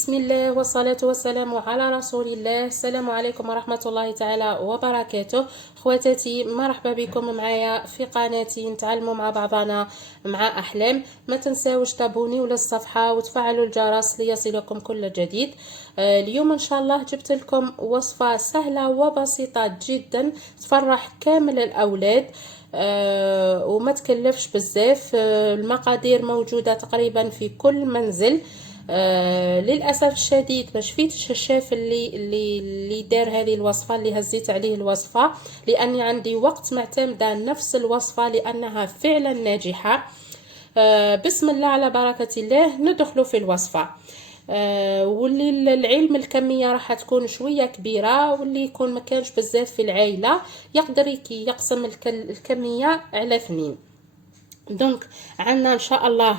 بسم الله والصلاة والسلام على رسول الله. السلام عليكم ورحمة الله تعالى وبركاته. خواتاتي مرحبا بكم معايا في قناتي نتعلموا مع بعضنا مع أحلام. ما تنساوش تابونيو للصفحة وتفعلوا الجرس ليصلكم كل جديد. اليوم إن شاء الله جبت لكم وصفة سهلة وبسيطة جدا تفرح كامل الأولاد. وما تكلفش بزاف. المقادير موجودة تقريبا في كل منزل. للاسف الشديد ما شفتش الشيف اللي دار هذه الوصفه، اللي هزيت عليه الوصفه، لاني عندي وقت معتمده نفس الوصفه لانها فعلا ناجحه. بسم الله على بركه الله ندخلوا في الوصفه. واللي العلم الكميه راح تكون شويه كبيره، واللي يكون ما كانش بزاف في العائله يقدر يقسم الكميه على 2. دونك عندنا ان شاء الله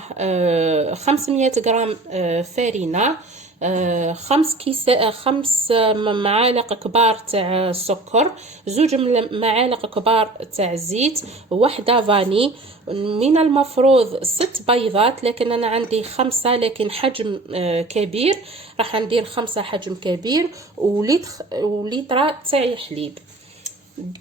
500 غرام فرينه، 5 معالق كبار تاع سكر، 2 معالق كبار تاع زيت، واحدة فاني. من المفروض 6 بيضات، لكن انا عندي 5 لكن حجم كبير، راح ندير 5 حجم كبير، ولتر تاع حليب.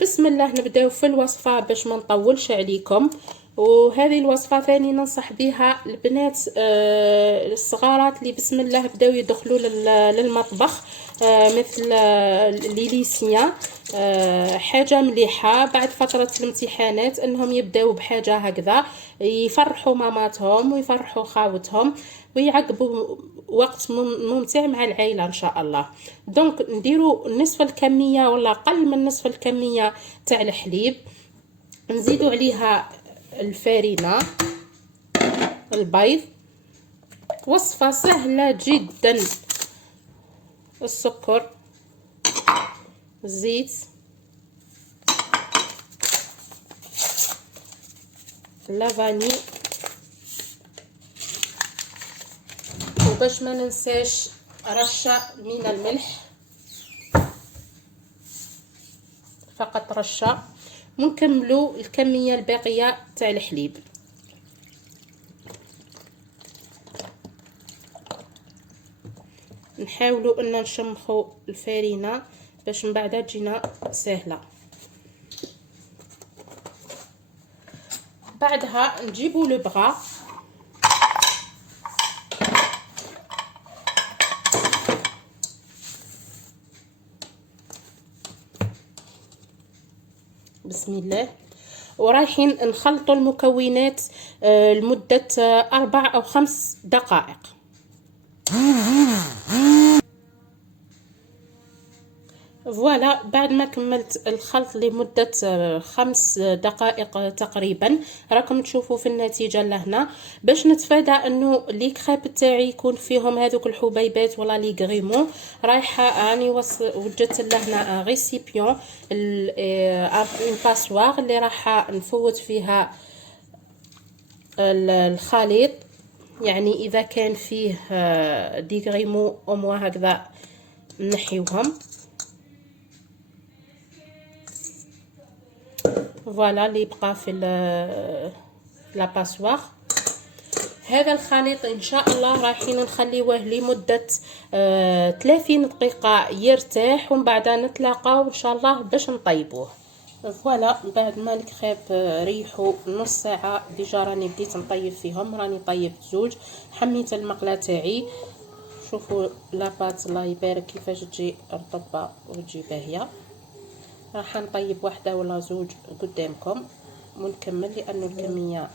بسم الله نبداو في الوصفه باش ما نطولش عليكم. وهذه الوصفه ثاني ننصح بها البنات الصغارات اللي بسم الله بداو يدخلوا للمطبخ، مثل لي ليسيان. حاجه مليحه بعد فتره الامتحانات انهم يبداو بحاجه هكذا، يفرحوا ماماتهم ويفرحوا خاوتهم ويعقبوا وقت ممتع مع العائله ان شاء الله. دونك نديروا نصف الكميه ولا اقل من نصف الكميه تاع الحليب، نزيدوا عليها الفارينه، البيض. وصفه سهله جدا. السكر، الزيت، لافاني، وباش ما ننساش رشه من الملح، فقط رشه. ونكملوا الكميه الباقيه تاع الحليب. نحاولوا ان نشمخوا الفارينه باش من بعد تجينا سهله. بعدها نجيبوا لو بغا، بسم الله، ورايحين نخلطوا المكونات لمدة 4 أو 5 دقائق. فوالا، بعد ما كملت الخلط لمدة 5 دقائق تقريبا، راكم تشوفوا في النتيجة لهنا. باش نتفادى انه لي كريب تاعي يكون فيهم هذوك الحبيبات ولا لي غريمون، رايحه راني وجدت لهنا ريسيبيون، اون باسوار اللي راح نفوت فيها الخليط. يعني اذا كان فيه دي غريمون او موا هكذا نحيوهم. فوالا اللي بقى في لا باسوار. هذا الخليط ان شاء الله رايحين نخليوه لمده 30 دقيقه يرتاح، ومن بعد نتلاقاو ان شاء الله باش نطيبوه. فوالا، بعد ما الكريب ريحوا نص ساعه ديجا راني بديت نطيب فيهم. راني طيبت 2، حميت المقله تاعي. شوفوا لاباط الله يبارك كيفاش تجي رطبه وتجي باهيه. راح نطيب واحدة ولا 2 قدامكم ونكمل، لانه الكمية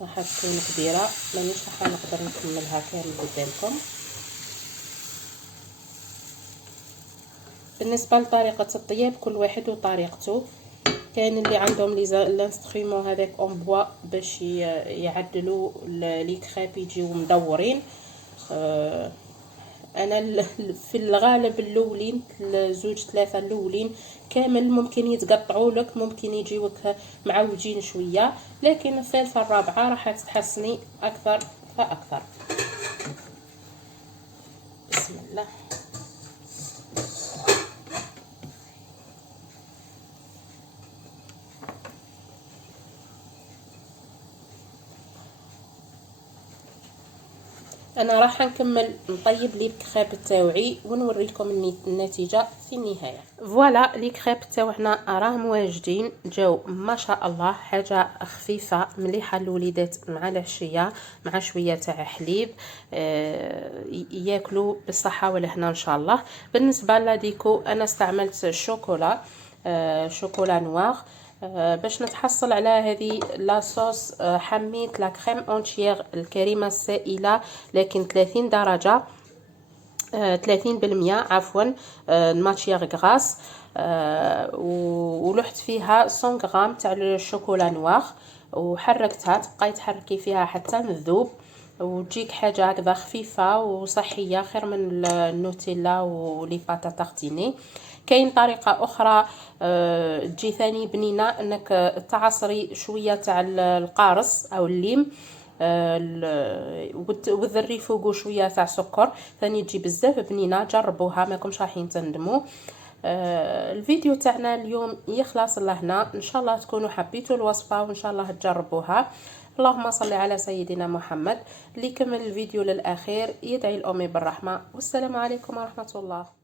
راح تكون كبيرة مانيش راح نقدر نكملها كامل قدامكم. بالنسبة لطريقة الطياب كل واحد وطريقته. كاين اللي عندهم لانسترومون هذاك اون بوا باش يعدلوا لي كريب يجيو مدورين. انا في الغالب الاولين 2 3 الاولين كامل ممكن يتقطعوا لك، ممكن يجيوك معوجين شويه، لكن الثالثه الرابعه راح تتحسني اكثر فاكثر. بسم الله. انا راح نكمل نطيب لي الكريب تاوعي ونوريكم النتيجه في النهايه. فوالا لي كريب تاوعنا راهم واجدين، جاو ما شاء الله، حاجه خفيفه مليحه للوليدات مع العشيه مع شويه تاع حليب، ياكلوا بالصحه والهنا ان شاء الله. بالنسبه لديكو انا استعملت شوكولا، شوكولا نوار. باش نتحصل على هذه لاصوص حميت لا كريم اونتيير الكريمه السائله لكن 30 درجه، 30% عفوا، الماتيير غراس، ولحت فيها 100 غرام تاع الشوكولا نوار وحركتها، تبقاي تحركي فيها حتى تذوب وتجيك حاجه هكذا خفيفه وصحيه خير من النوتيلا ولي باتا تارتيني. كاين طريقه اخرى تجي ثاني بنينه، انك تعصري شويه تاع القارص او الليم وتذري فوقو شويه تاع سكر، ثاني تجي بزاف بنينه، جربوها ماكمش راح تندموا. الفيديو تاعنا اليوم يخلص لهنا، ان شاء الله تكونوا حبيتوا الوصفه وان شاء الله تجربوها. اللهم صل على سيدنا محمد. اللي كمل الفيديو للاخير يدعي الامي بالرحمه، والسلام عليكم ورحمه الله.